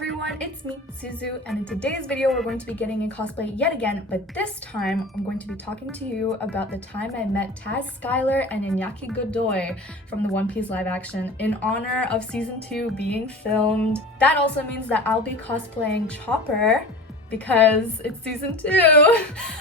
everyone, it's me, Suzu, and in today's video we're going to be getting in cosplay yet again, but this time I'm going to be talking to you about the time I met Skyler and Iñaki Godoy from the One Piece live action in honor of season 2 being filmed. That also means that I'll be cosplaying Chopper because it's season 2,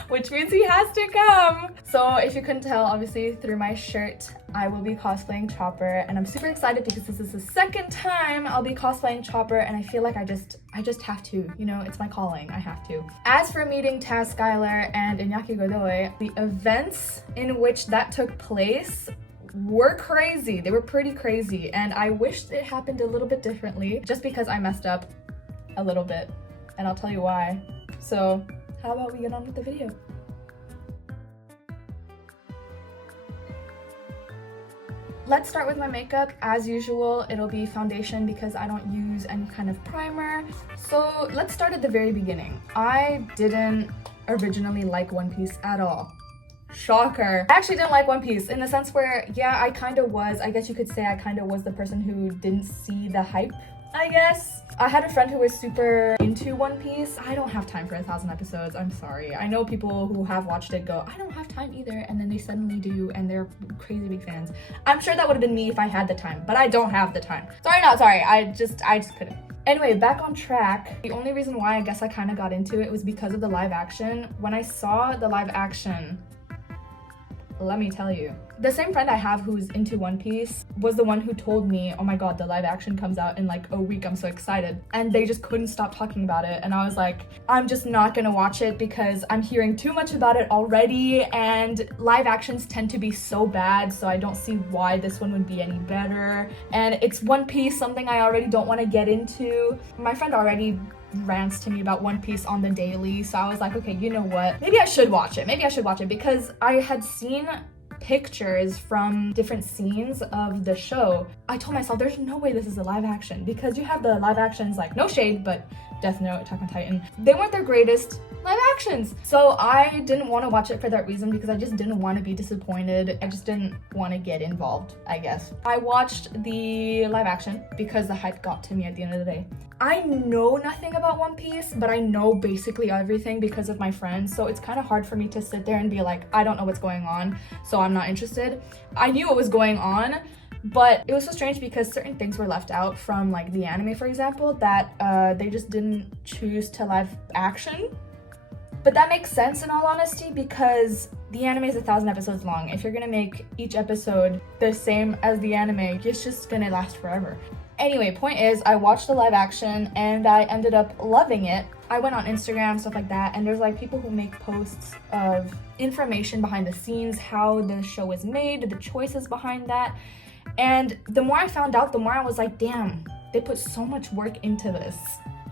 which means he has to come. So if you couldn't tell, obviously through my shirt, I will be cosplaying Chopper, and I'm super excited because this is the second time I'll be cosplaying Chopper, and I feel like I just have to, you know, it's my calling, I have to. As for meeting Skyler and Iñaki Godoy, the events in which that took place were crazy. They were pretty crazy, and I wished it happened a little bit differently just because I messed up a little bit. And I'll tell you why. So how about we get on with the video? Let's start with my makeup. As usual, it'll be foundation because I don't use any kind of primer. So let's start at the very beginning. I didn't originally like One Piece at all. Shocker. I actually didn't like One Piece in the sense where, yeah, I kind of was. I guess you could say I kind of was the person who didn't see the hype, I guess. I had a friend who was super into One Piece. I don't have time for 1,000 episodes, I'm sorry. I know people who have watched it go, I don't have time either, and then they suddenly do, and they're crazy big fans. I'm sure that would have been me if I had the time, but I don't have the time. Sorry, I just couldn't. Anyway, back on track. The only reason why I guess I kind of got into it was because of the live action. When I saw the live action, let me tell you, the same friend I have who's into One Piece was the one who told me, oh my god, the live action comes out in like a week, I'm so excited. And they just couldn't stop talking about it. And I was like, I'm just not gonna watch it because I'm hearing too much about it already, and live actions tend to be so bad, so I don't see why this one would be any better. And it's One Piece, something I already don't want to get into. My friend already rants to me about One Piece on the daily, so I was like, okay, you know what, maybe I should watch it because I had seen pictures from different scenes of the show. I told myself there's no way this is a live action, because you have the live actions, like, no shade, but Death Note, Attack on Titan, they weren't their greatest live actions. So I didn't want to watch it for that reason, because I just didn't want to be disappointed. I just didn't want to get involved, I guess. I watched the live action because the hype got to me at the end of the day. I know nothing about One Piece, but I know basically everything because of my friends, so it's kind of hard for me to sit there and be like, I don't know what's going on, so I'm not interested. I knew what was going on, but it was so strange because certain things were left out from, like, the anime, for example, that they just didn't choose to live action. But that makes sense in all honesty, because the anime is 1,000 episodes long. If you're gonna make each episode the same as the anime, it's just gonna last forever. Anyway, point is, I watched the live action and I ended up loving it. I went on Instagram, stuff like that, and there's like people who make posts of information behind the scenes, how the show is made, the choices behind that. And the more I found out, the more I was like, damn, they put so much work into this.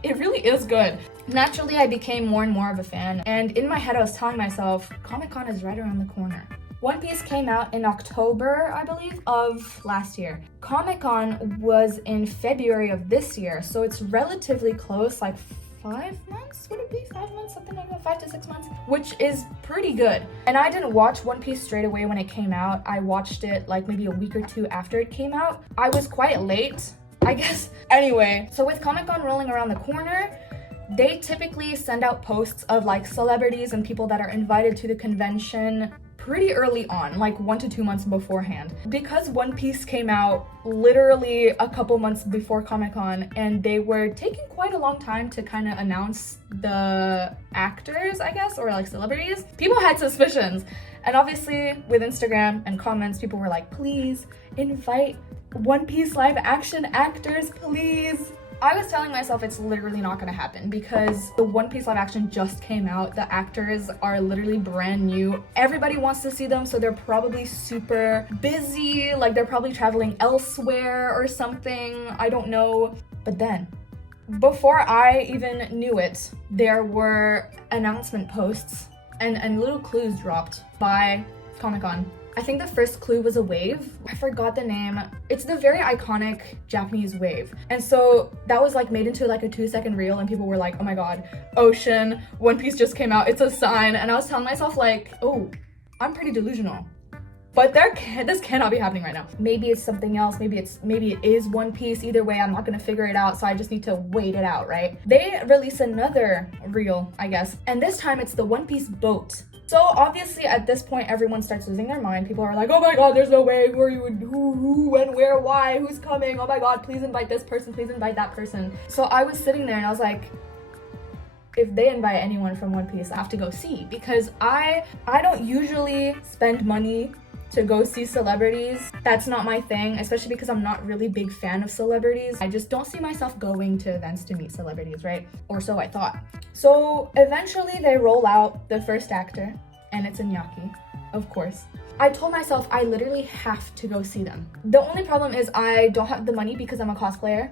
It really is good. Naturally, I became more and more of a fan, and in my head I was telling myself, Comic-Con is right around the corner. One Piece came out in October, I believe, of last year. Comic-Con was in February of this year, so it's relatively close, like 5 months? Would it be 5 months? Something like that, 5 to 6 months, which is pretty good. And I didn't watch One Piece straight away when it came out. I watched it like maybe a week or two after it came out. I was quite late, I guess. Anyway, so with Comic-Con rolling around the corner, they typically send out posts of like celebrities and people that are invited to the convention pretty early on, like 1 to 2 months beforehand. Because One Piece came out literally a couple months before Comic-Con, and they were taking quite a long time to kind of announce the actors, I guess, or like celebrities, people had suspicions. And obviously with Instagram and comments, people were like, please invite One Piece live action actors, please. I was telling myself it's literally not gonna happen because the One Piece live action just came out. The actors are literally brand new. Everybody wants to see them, so they're probably super busy, like they're probably traveling elsewhere or something, I don't know. But then, before I even knew it, there were announcement posts and little clues dropped by Comic-Con. I think the first clue was a wave. I forgot the name. It's the very iconic Japanese wave. And so that was like made into like a 2-second reel, and people were like, oh my god, ocean, One Piece just came out, it's a sign. And I was telling myself like, oh, I'm pretty delusional. But this cannot be happening right now. Maybe it's something else. Maybe it is One Piece. Either way, I'm not gonna figure it out. So I just need to wait it out, right? They release another reel, I guess. And this time it's the One Piece boat. So obviously at this point, everyone starts losing their mind. People are like, oh my God, there's no way. Who are you? Who, when, where, why? Who's coming? Oh my God, please invite this person. Please invite that person. So I was sitting there and I was like, if they invite anyone from One Piece, I have to go see, because I don't usually spend money to go see celebrities. That's not my thing, especially because I'm not really big fan of celebrities. I just don't see myself going to events to meet celebrities, right? Or so I thought. So eventually they roll out the first actor, and it's Iñaki, of course. I told myself I literally have to go see them. The only problem is I don't have the money because I'm a cosplayer.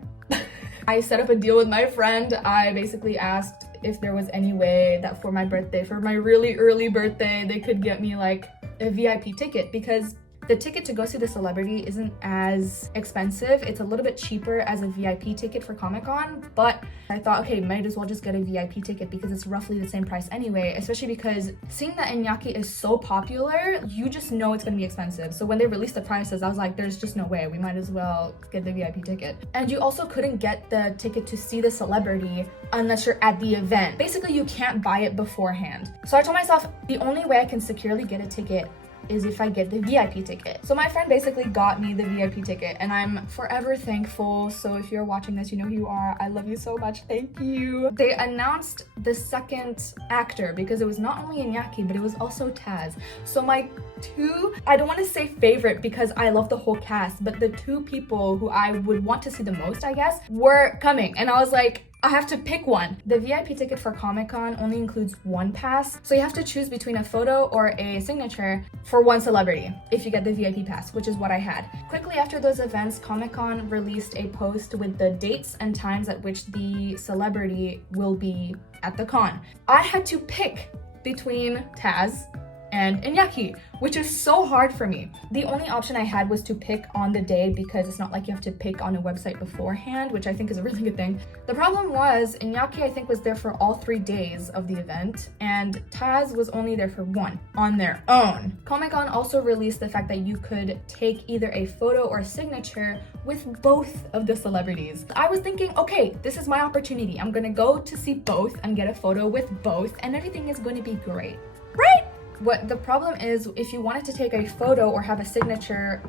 I set up a deal with my friend. I basically asked if there was any way that for my birthday, for my really early birthday, they could get me like a VIP ticket, because the ticket to go see the celebrity isn't as expensive. It's a little bit cheaper as a VIP ticket for Comic-Con, but I thought, okay, might as well just get a VIP ticket because it's roughly the same price anyway, especially because seeing that Iñaki is so popular, you just know it's gonna be expensive. So when they released the prices, I was like, there's just no way, we might as well get the VIP ticket. And you also couldn't get the ticket to see the celebrity unless you're at the event. Basically, you can't buy it beforehand. So I told myself, the only way I can securely get a ticket is if I get the VIP ticket. So my friend basically got me the VIP ticket, and I'm forever thankful. So if you're watching this, you know who you are. I love you so much. Thank you. They announced the second actor because it was not only Iñaki, but it was also Taz. So my two, I don't want to say favorite because I love the whole cast, but the two people who I would want to see the most, I guess, were coming. And I was like, I have to pick one. The VIP ticket for Comic-Con only includes one pass, so you have to choose between a photo or a signature for one celebrity if you get the VIP pass, which is what I had. Quickly after those events, Comic-Con released a post with the dates and times at which the celebrity will be at the con. I had to pick between Taz and Iñaki, which is so hard for me. The only option I had was to pick on the day because it's not like you have to pick on a website beforehand, which I think is a really good thing. The problem was Iñaki, I think, was there for all 3 days of the event, and Taz was only there for 1 on their own. Comic-Con also released the fact that you could take either a photo or signature with both of the celebrities. I was thinking, okay, this is my opportunity. I'm gonna go to see both and get a photo with both, and everything is going to be great, right? What the problem is, if you wanted to take a photo or have a signature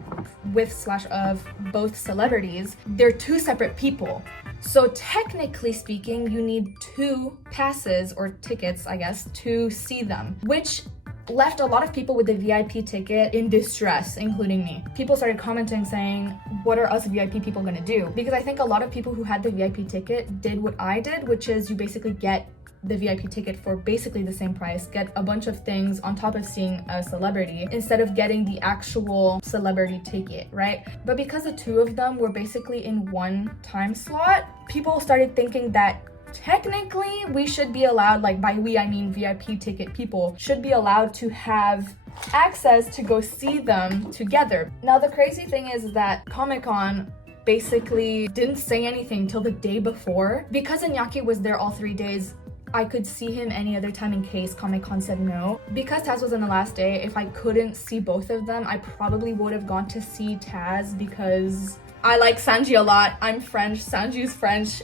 with/of both celebrities, they're 2 separate people. So technically speaking, you need 2 passes or tickets, I guess, to see them, which left a lot of people with the VIP ticket in distress, including me. People started commenting saying, what are us VIP people gonna do? Because I think a lot of people who had the VIP ticket did what I did, which is you basically get the VIP ticket for basically the same price, get a bunch of things on top of seeing a celebrity instead of getting the actual celebrity ticket, right? But because the 2 of them were basically in one time slot, people started thinking that technically we should be allowed, like by we I mean VIP ticket people, should be allowed to have access to go see them together. Now the crazy thing is that Comic-Con basically didn't say anything till the day before. Because Iñaki was there all 3 days, I could see him any other time in case Comic-Con said no. Because Taz was on the last day, if I couldn't see both of them, I probably would have gone to see Taz because I like Sanji a lot. I'm French, Sanji's French.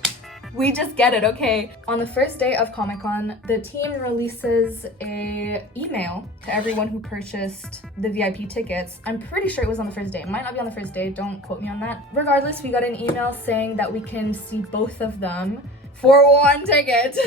We just get it, okay? On the first day of Comic-Con, the team releases a email to everyone who purchased the VIP tickets. I'm pretty sure it was on the first day. It might not be on the first day, don't quote me on that. Regardless, we got an email saying that we can see both of them for 1 ticket.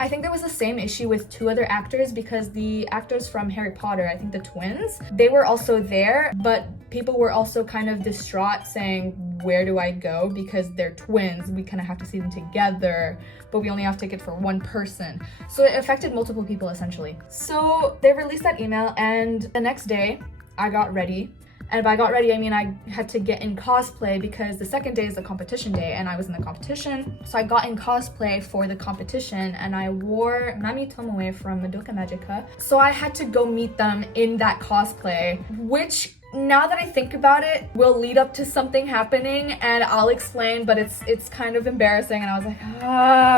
I think there was the same issue with 2 other actors because the actors from Harry Potter, I think the twins, they were also there, but people were also kind of distraught saying, where do I go? Because they're twins, we kind of have to see them together, but we only have tickets for 1 person. So it affected multiple people essentially. So they released that email, and the next day I got ready. And by got ready, I mean I had to get in cosplay because the second day is the competition day and I was in the competition. So I got in cosplay for the competition and I wore Mami Tomoe from Madoka Magica. So I had to go meet them in that cosplay, which now that I think about it, will lead up to something happening and I'll explain, but it's kind of embarrassing and I was like,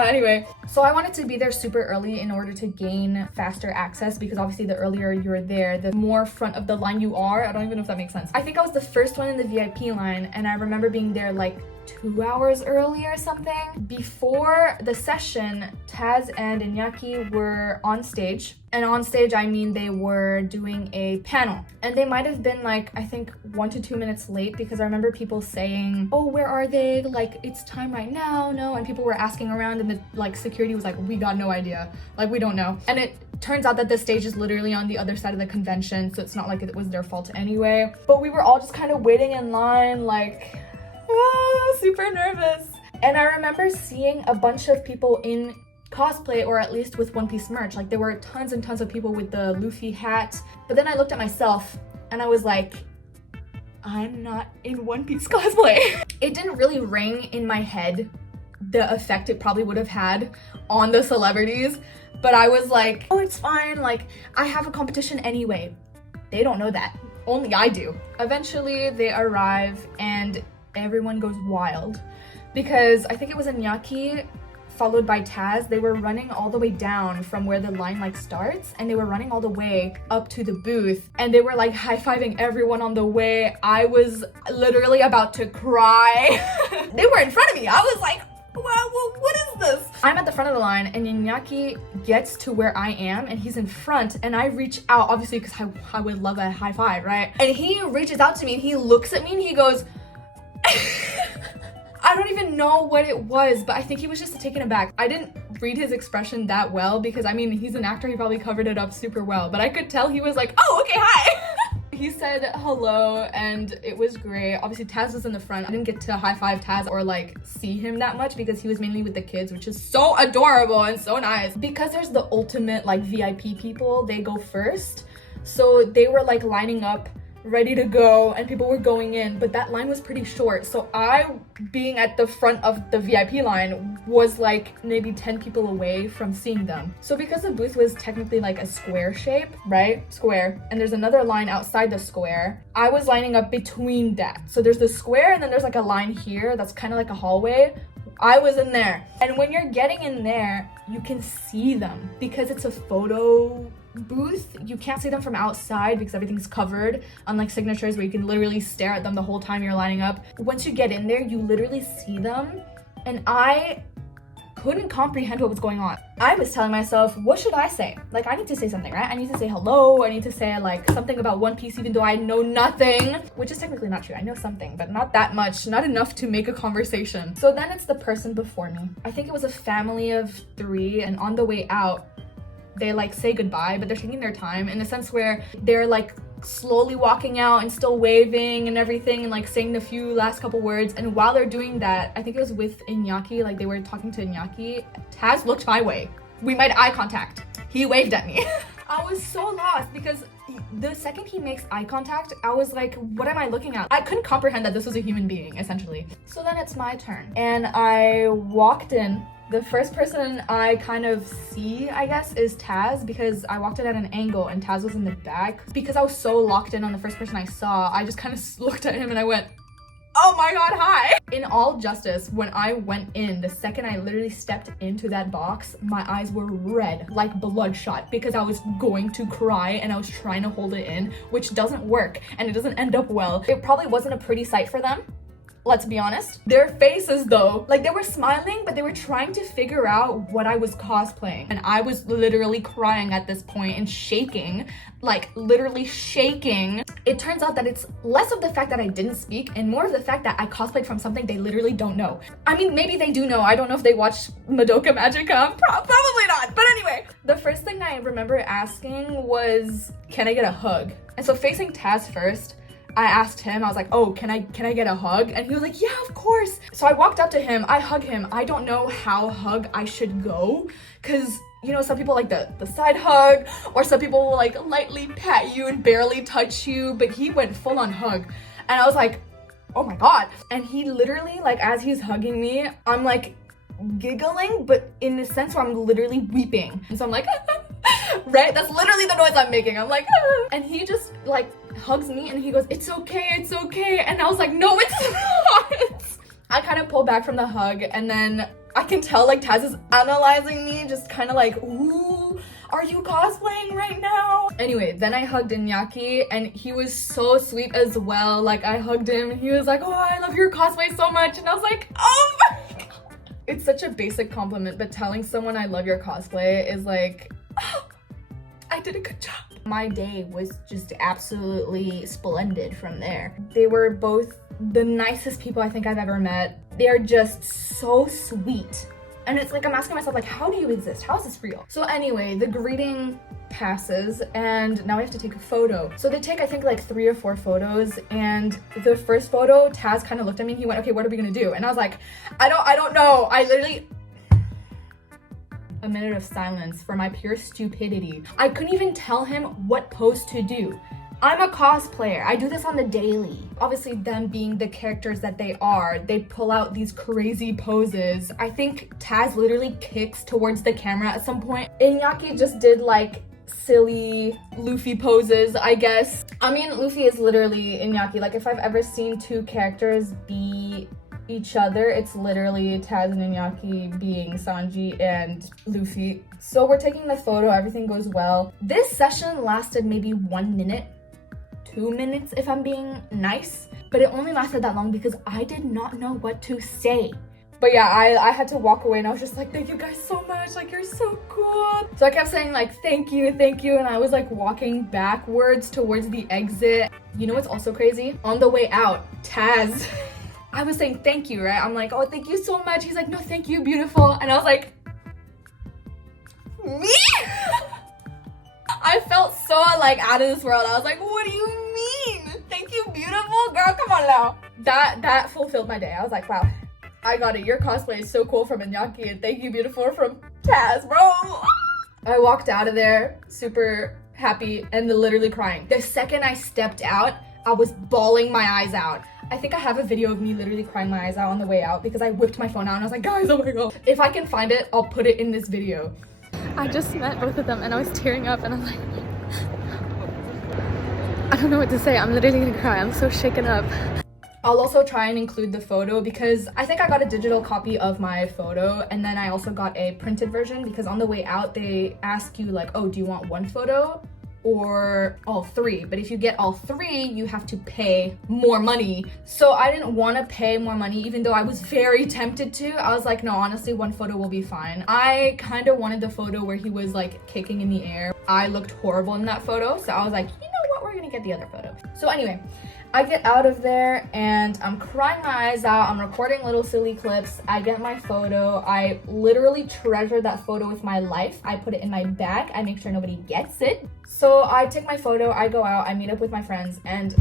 anyway. So I wanted to be there super early in order to gain faster access, because obviously the earlier you're there, the more front of the line you are. I don't even know if that makes sense. I think I was the first one in the VIP line, and I remember being there like 2 hours early or something. Before the session, Taz and Iñaki were on stage. And on stage, I mean they were doing a panel. And they might have been like, I think 1 to 2 minutes late, because I remember people saying, oh, where are they? Like, it's time right now, no? And people were asking around, and the like security was like, we got no idea. Like, we don't know. And it turns out that the stage is literally on the other side of the convention, so it's not like it was their fault anyway. But we were all just kind of waiting in line, like, super nervous. And I remember seeing a bunch of people in cosplay, or at least with One Piece merch. Like, there were tons and tons of people with the Luffy hat. But then I looked at myself and I was like, I'm not in One Piece cosplay. It didn't really ring in my head the effect it probably would have had on the celebrities, but I was like, oh, it's fine, like, I have a competition anyway. They don't know that. Only I do. Eventually they arrive and everyone goes wild, because I think it was Iñaki followed by Taz. They were running all the way down from where the line like starts, and they were running all the way up to the booth, and they were like high-fiving everyone on the way. I was literally about to cry. They were in front of me. I was like, wow, what is this? I'm at the front of the line, and Iñaki gets to where I am, and he's in front, and I reach out, obviously, because I would love a high five, right? And he reaches out to me, and he looks at me, and he goes, I don't even know what it was, but I think he was just taken aback. I didn't read his expression that well, because I mean, he's an actor, he probably covered it up super well, but I could tell he was like, oh, okay, hi. He said hello, and it was great. Obviously, Taz was in the front. I didn't get to high-five Taz or like see him that much, because he was mainly with the kids, which is so adorable and so nice. Because there's the ultimate like VIP people, they go first. So they were like lining up, ready to go, and people were going in, but that line was pretty short. So I, being at the front of the VIP line, was like maybe 10 people away from seeing them. So because the booth was technically like a square shape, right? Square. And there's another line outside the square. I was lining up between that. So there's the square, and then there's like a line here that's kind of like a hallway. I was in there. And when you're getting in there, you can see them because it's a photo booth. You can't see them from outside because everything's covered, unlike signatures where you can literally stare at them the whole time you're lining up. Once you get in there, you literally see them, and I couldn't comprehend what was going on. I was telling myself, what should I say? Like, I need to say something, right? I need to say hello, I need to say like something about One Piece, even though I know nothing, which is technically not true. I know something, but not that much, not enough to make a conversation. So then it's the person before me. I think it was a family of 3, and on the way out, they like say goodbye, but they're taking their time in the sense where they're like slowly walking out and still waving and everything, and like saying the few last couple words. And while they're doing that, I think it was with Iñaki, like they were talking to Iñaki, Taz looked my way. We made eye contact. He waved at me. I was so lost because the second he makes eye contact, I was like, what am I looking at? I couldn't comprehend that this was a human being, essentially. So then it's my turn, and I walked in. The first person I kind of see, I guess, is Taz, because I walked in at an angle and Taz was in the back. Because I was so locked in on the first person I saw, I just kind of looked at him and I went, oh my god, hi! In all justice, when I went in, the second I literally stepped into that box, my eyes were red, like bloodshot, because I was going to cry and I was trying to hold it in, which doesn't work and it doesn't end up well. It probably wasn't a pretty sight for them. Let's be honest. Their faces though, like they were smiling, but they were trying to figure out what I was cosplaying. And I was literally crying at this point and shaking, like literally shaking. It turns out that it's less of the fact that I didn't speak and more of the fact that I cosplayed from something they literally don't know. I mean, maybe they do know. I don't know if they watch Madoka Magica. Probably not. But anyway, the first thing I remember asking was, can I get a hug? And so facing Taz first, I asked him, I was like, oh, can I get a hug? And he was like, yeah, of course. So I walked up to him, I hug him. I don't know how hug I should go, because you know, some people like the side hug, or some people will like lightly pat you and barely touch you, but he went full on hug. And I was like, oh my god. And he literally, like, as he's hugging me, I'm like giggling, but in the sense where I'm literally weeping. And so I'm like, Right? That's literally the noise I'm making. I'm like, ah. And he just like hugs me and he goes, it's okay. And I was like, no, it's not. I kind of pull back from the hug and then I can tell like Taz is analyzing me, just kind of like, ooh, are you cosplaying right now? Anyway, then I hugged Iñaki and he was so sweet as well. Like I hugged him and he was like, oh, I love your cosplay so much. And I was like, oh my God. It's such a basic compliment, but telling someone I love your cosplay is like, oh, I did a good job. My day was just absolutely splendid from there. They were both the nicest people I think I've ever met. They are just so sweet. And it's like, I'm asking myself, like, how do you exist? How is this real? So anyway, the greeting passes and now I have to take a photo. So they take, I think, like 3 or 4 photos. And the first photo, Taz kind of looked at me and he went, okay, what are we gonna do? And I was like, I don't know. I literally... A minute of silence for my pure stupidity. I couldn't even tell him what pose to do. I'm a cosplayer. I do this on the daily. Obviously, them being the characters that they are, they pull out these crazy poses. I think Taz literally kicks towards the camera at some point. Iñaki just did like silly Luffy poses, I guess. I mean, Luffy is literally Iñaki. Like if I've ever seen 2 characters be each other, it's literally Taz and Iñaki being Sanji and Luffy. So we're taking the photo, everything goes well. This session lasted maybe 1 minute, 2 minutes if I'm being nice, but it only lasted that long because I did not know what to say. But yeah, I had to walk away and I was just like, thank you guys so much, like you're so cool. So I kept saying like, thank you, and I was like walking backwards towards the exit. You know what's also crazy? On the way out, Taz, I was saying thank you, right? I'm like, oh, thank you so much. He's like, no, thank you, beautiful. And I was like, me? I felt so like out of this world. I was like, what do you mean? Thank you, beautiful? Girl, come on now. That fulfilled my day. I was like, wow, I got it. Your cosplay is so cool from Iñaki and thank you, beautiful from Taz, bro. I walked out of there super happy and literally crying. The second I stepped out, I was bawling my eyes out. I think I have a video of me literally crying my eyes out on the way out because I whipped my phone out and I was like, guys, oh my God. If I can find it, I'll put it in this video. I just met both of them and I was tearing up and I'm like, I don't know what to say. I'm literally gonna cry. I'm so shaken up. I'll also try and include the photo because I think I got a digital copy of my photo and then I also got a printed version because on the way out, they ask you like, oh, do you want 1 photo? Or all 3, but if you get all 3 you have to pay more money. So I didn't want to pay more money even though I was very tempted to. I was like, no, honestly, 1 photo will be fine. I kind of wanted the photo where he was like kicking in the air. I looked horrible in that photo, so I was like, you know what, we're gonna get the other photo. So anyway, I get out of there and I'm crying my eyes out. I'm recording little silly clips. I get my photo. I literally treasure that photo with my life. I put it in my bag. I make sure nobody gets it. So I take my photo, I go out, I meet up with my friends, and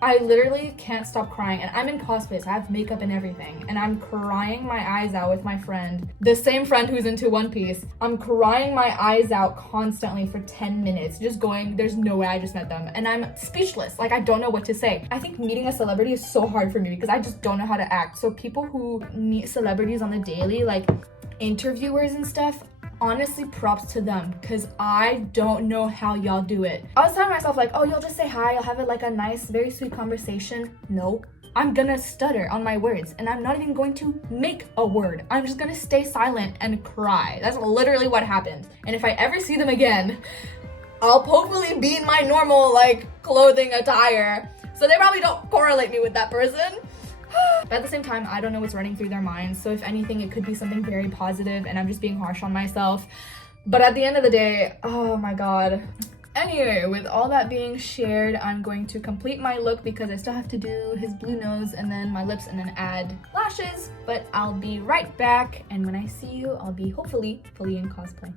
I literally can't stop crying. And I'm in cosplay, so I have makeup and everything. And I'm crying my eyes out with my friend, the same friend who's into One Piece. I'm crying my eyes out constantly for 10 minutes, just going, there's no way I just met them. And I'm speechless, like I don't know what to say. I think meeting a celebrity is so hard for me because I just don't know how to act. So people who meet celebrities on the daily, like interviewers and stuff, honestly, props to them because I don't know how y'all do it. I was telling myself like, oh, you'll just say hi, you'll have it like a nice, very sweet conversation. No, I'm gonna stutter on my words and I'm not even going to make a word. I'm just gonna stay silent and cry. That's literally what happened. And if I ever see them again, I'll hopefully be in my normal like clothing attire. So they probably don't correlate me with that person. But at the same time, I don't know what's running through their minds. So if anything, it could be something very positive and I'm just being harsh on myself. But at the end of the day, oh my God. Anyway, with all that being shared, I'm going to complete my look because I still have to do his blue nose and then my lips and then add lashes. But I'll be right back. And when I see you, I'll be hopefully fully in cosplay.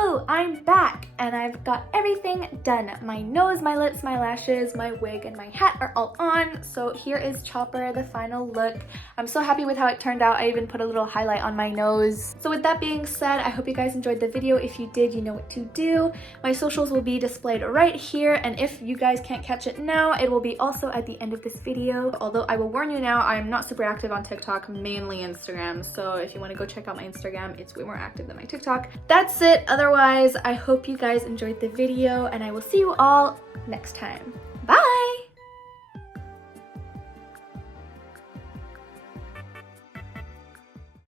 Oh, I'm back and I've got everything done. My nose, my lips, my lashes, my wig, and my hat are all on. So here is Chopper, the final look. I'm so happy with how it turned out. I even put a little highlight on my nose. So with that being said, I hope you guys enjoyed the video. If you did, you know what to do. My socials will be displayed right here. And if you guys can't catch it now, it will be also at the end of this video. Although I will warn you now, I'm not super active on TikTok, mainly Instagram. So if you want to go check out my Instagram, it's way more active than my TikTok. That's it. Otherwise, otherwise, I hope you guys enjoyed the video and I will see you all next time.